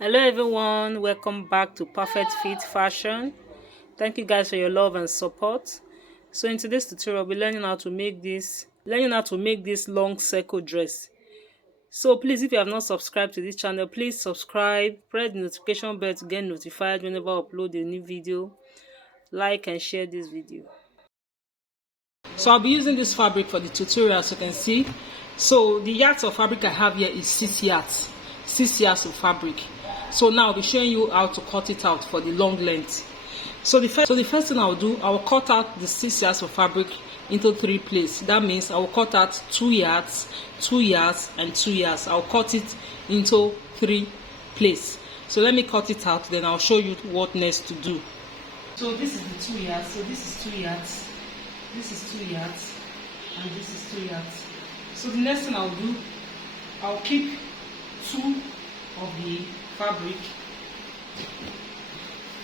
Hello everyone, welcome back to Perfect Fit Fashion. Thank you guys for your love and support. So in today's tutorial, we'll be learning how to make this long circle dress. So please, if you have not subscribed to this channel, please subscribe, press the notification bell to get notified whenever I upload a new video. Like and share this video. So I'll be using this fabric for the tutorial, as you can see. So the yards of fabric I have here is 6 yards. 6 yards of fabric. So now I'll be showing you how to cut it out for the long length. So the first thing I'll do, I'll cut out the 6 yards of fabric into 3 places. That means I'll cut out 2 yards, 2 yards, and 2 yards. I'll cut it into 3 places. So let me cut it out, then I'll show you what next to do. So this is the 2 yards. So this is 2 yards. This is 2 yards, and this is 2 yards. So the next thing I'll do, I'll keep 2 of the fabric.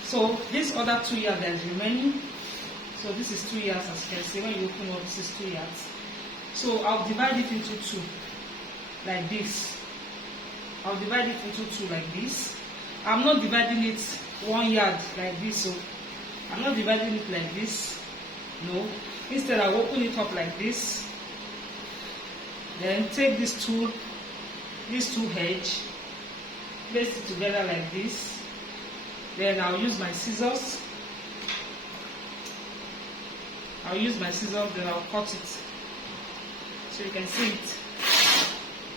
So this other 2 yards that is remaining, so this is 2 yards, as you can see. When you open up, this is 2 yards. So I'll divide it into 2, like this. I'll divide it into 2 like this. I'm not dividing it 1 yard like this, so I'm not dividing it like this. No. Instead, I'll open it up like this. Then take these two edge, place it together like this. Then I'll use my scissors. Then I'll cut it. So you can see it.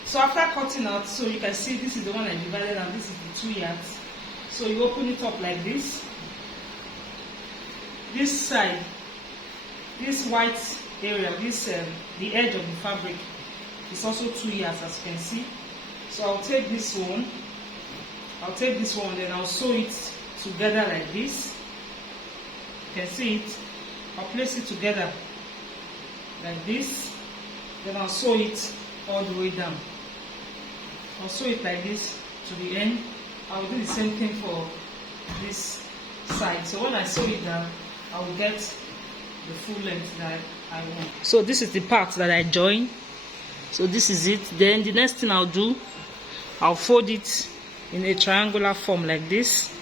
So after cutting out, so you can see this is the one I divided and this is the 2 yards. So you open it up like this. This side, this white area, the edge of the fabric is also 2 yards, as you can see. So I'll take this one, then I'll sew it together like this. You can see it. I'll place it together like this. Then I'll sew it all the way down. I'll sew it like this to the end. I'll do the same thing for this side. So when I sew it down, I will get the full length that I want. So this is the part that I join. So this is it. Then the next thing I'll do, I'll fold it in a triangular form like this.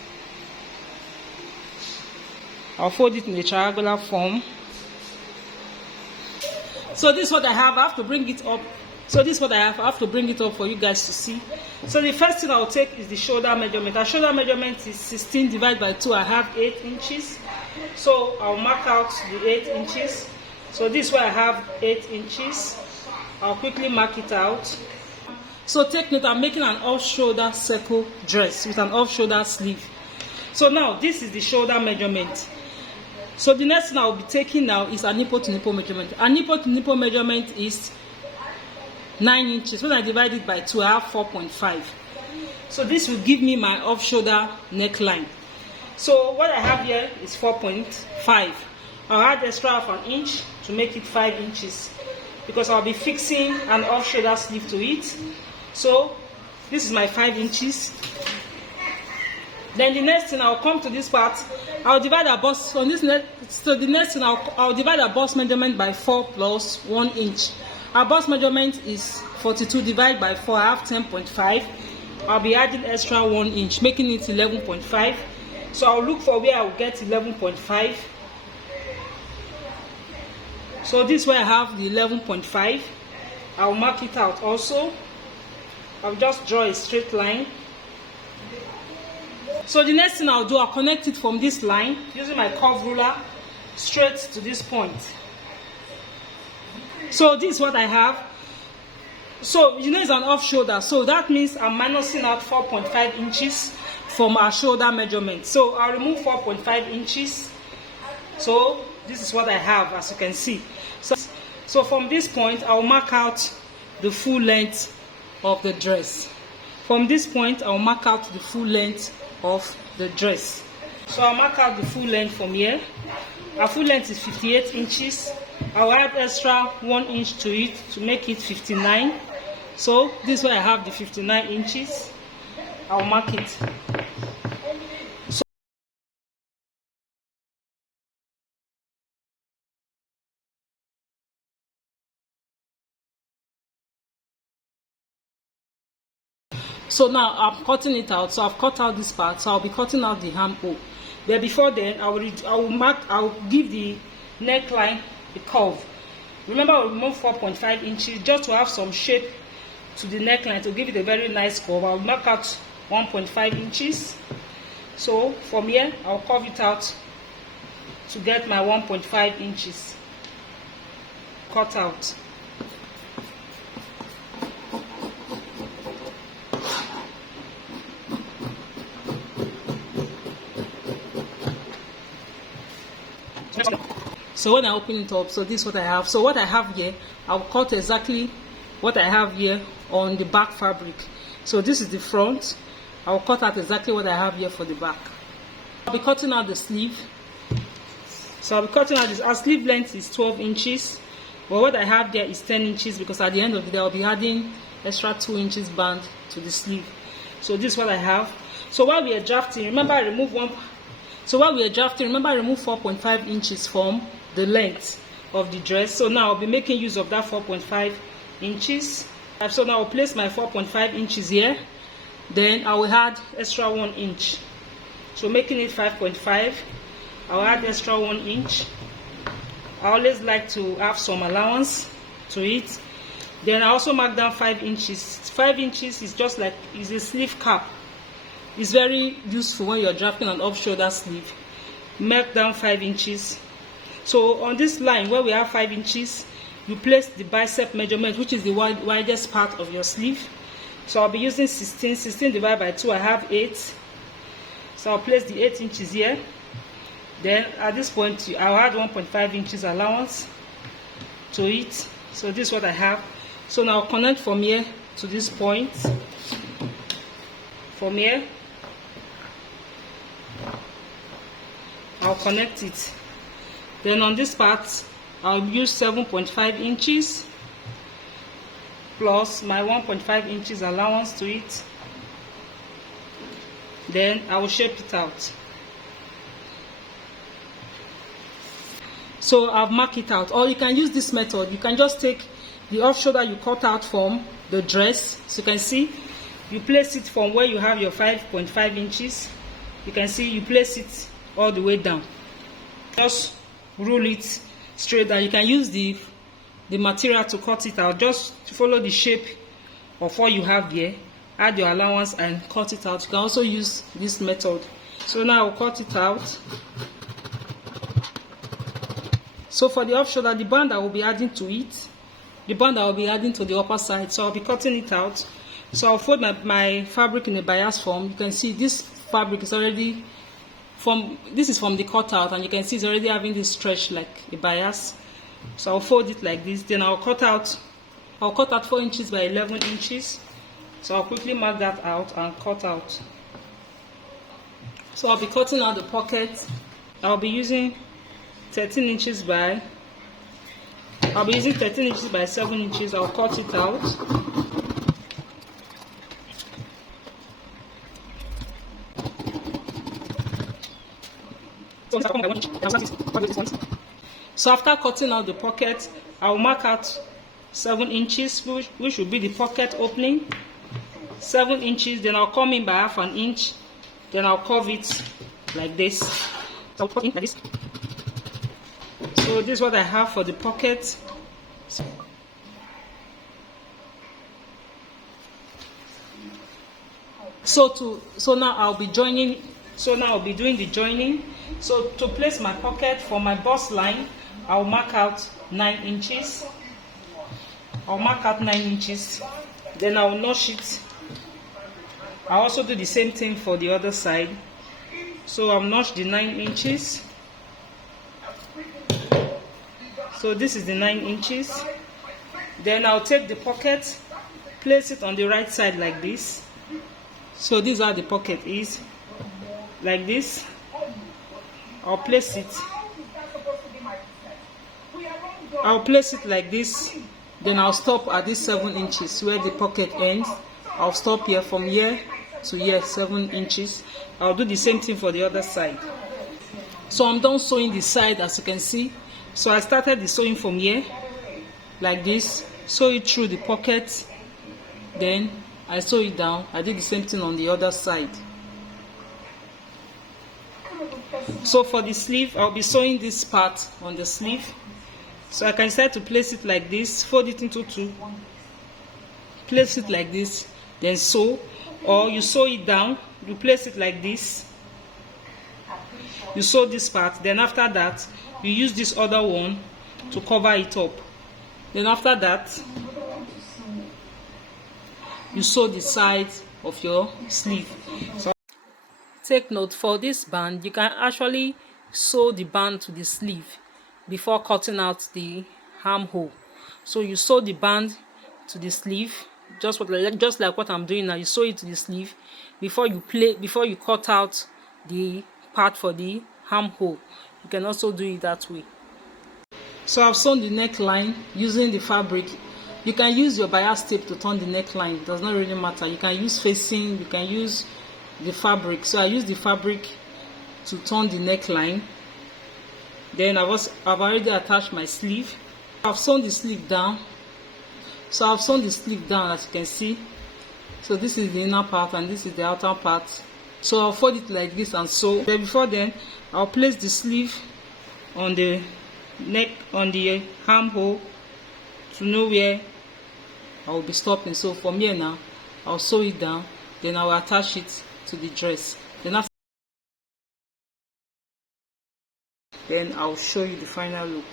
I'll fold it in a triangular form. So this is what I have. I have to bring it up. So this is what I have to bring it up for you guys to see. So the first thing I'll take is the shoulder measurement. Our shoulder measurement is 16 divided by 2. I have 8 inches. So I'll mark out the 8 inches. So this is where I have 8 inches. I'll quickly mark it out. So take note, I'm making an off-shoulder circle dress with an off-shoulder sleeve. So now this is the shoulder measurement. So the next thing I'll be taking now is a nipple to nipple measurement. A nipple to nipple measurement is 9 inches. When I divide it by 2, I have 4.5. So this will give me my off-shoulder neckline. So what I have here is 4.5. I'll add extra half an inch to make it 5 inches because I'll be fixing an off-shoulder sleeve to it. So this is my 5 inches. Then the next thing, I'll come to this part. I'll divide a bust on this. So the next thing, I'll divide a bust measurement by 4 plus 1 inch. Our bust measurement is 42 divided by 4. I have 10.5. I'll be adding extra 1 inch, making it 11.5. So I'll look for where I'll get 11.5. So this is where I have the 11.5. I'll mark it out also. I'll just draw a straight line. So the next thing I'll do, I'll connect it from this line using my curve ruler straight to this point. So this is what I have. So you know it's an off shoulder, so that means I'm minusing out 4.5 inches from our shoulder measurement. So I'll remove 4.5 inches. So this is what I have, as you can see. So from this point, I'll mark out the full length of the dress. From this point, I'll mark out the full length of the dress. So I'll mark out the full length from here. Our full length is 58 inches. I'll add extra 1 inch to it to make it 59. So this is where I have the 59 inches. I'll mark it. So now I'm cutting it out. So I've cut out this part, so I'll be cutting out the armhole. But before then, I'll give the neckline a curve. Remember, I'll remove 4.5 inches just to have some shape to the neckline, to give it a very nice curve. I'll mark out 1.5 inches. So from here, I'll curve it out to get my 1.5 inches cut out. So when I open it up, so this is what I have. So what I have here, I'll cut exactly what I have here on the back fabric. So this is the front. I'll cut out exactly what I have here for the back. I'll be cutting out the sleeve. So I'll be cutting out this. Our sleeve length is 12 inches. But what I have there is 10 inches because at the end of the day, I'll be adding extra 2 inches band to the sleeve. So this is what I have. So while we are drafting, remember I remove 4.5 inches from the length of the dress. So now I'll be making use of that 4.5 inches. So now I'll place my 4.5 inches here. Then I will add extra 1 inch. So making it 5.5, I'll add extra 1 inch. I always like to have some allowance to it. Then I also mark down 5 inches. 5 inches is just like is a sleeve cap. It's very useful when you're drafting an off-shoulder sleeve. Mark down 5 inches. So on this line where we have 5 inches, you place the bicep measurement, which is the widest part of your sleeve. So I'll be using 16 divided by 2, I have 8. So I'll place the 8 inches here. Then at this point, I'll add 1.5 inches allowance to it. So this is what I have. So now I'll connect from here to this point. From here, I'll connect it. Then on this part, I'll use 7.5 inches plus my 1.5 inches allowance to it. Then I will shape it out. So I've marked it out. Or you can use this method. You can just take the off shoulder you cut out from the dress. So you can see, you place it from where you have your 5.5 inches. You can see you place it all the way down. Just roll it straight down. You can use the material to cut it out. Just follow the shape of what you have here. Add your allowance and cut it out. You can also use this method. So now I'll cut it out. So for the off shoulder, the band I will be adding to it, the band I will be adding to the upper side. So I'll be cutting it out. So I'll fold my fabric in a bias form. You can see this fabric is already this is from the cutout, and you can see it's already having this stretch like a bias. So I'll fold it like this. Then I'll cut out 4 inches by 11 inches. So I'll quickly mark that out and cut out. So I'll be cutting out the pocket. I'll be using 13 inches by 7 inches. I'll cut it out. So after cutting out the pocket, I'll mark out 7 inches, which will be the pocket opening. 7 inches, then I'll come in by half an inch, then I'll curve it like this. So I'll cut in like this. So this is what I have for the pocket. So now I'll be joining. So now I'll be doing the joining. So to place my pocket for my bust line, I'll mark out 9 inches. I'll mark out 9 inches. Then I'll notch it. I'll also do the same thing for the other side. So I'll notch the 9 inches. So this is the 9 inches. Then I'll take the pocket, place it on the right side like this. So this is how the pocket is. Like this. I'll place it. I'll place it like this. Then I'll stop at this 7 inches where the pocket ends. I'll stop here from here to here, 7 inches. I'll do the same thing for the other side. So I'm done sewing the side, as you can see. So I started the sewing from here, like this. Sew it through the pocket. Then I sew it down. I did the same thing on the other side. So for the sleeve, I'll be sewing this part on the sleeve. So I can decide to place it like this, fold it into two, place it like this, then sew, or you sew it down, you place it like this, you sew this part, then after that you use this other one to cover it up. Then after that you sew the sides of your sleeve. So take note, for this band you can actually sew the band to the sleeve before cutting out the armhole. So you sew the band to the sleeve, just like what I'm doing now. You sew it to the sleeve before you cut out the part for the armhole. You can also do it that way. So I've sewn the neckline using the fabric. You can use your bias tape to turn the neckline. It does not really matter. You can use facing, you can use the fabric. So I use the fabric to turn the neckline. Then I've already attached my sleeve. I've sewn the sleeve down. So I've sewn the sleeve down, as you can see. So this is the inner part and this is the outer part. So I'll fold it like this and sew. Then before then, I'll place the sleeve on the neck, on the armhole, to know where I will be stopping. So from here now, I'll sew it down. Then I will attach it to the dress. Then I'll show you the final look.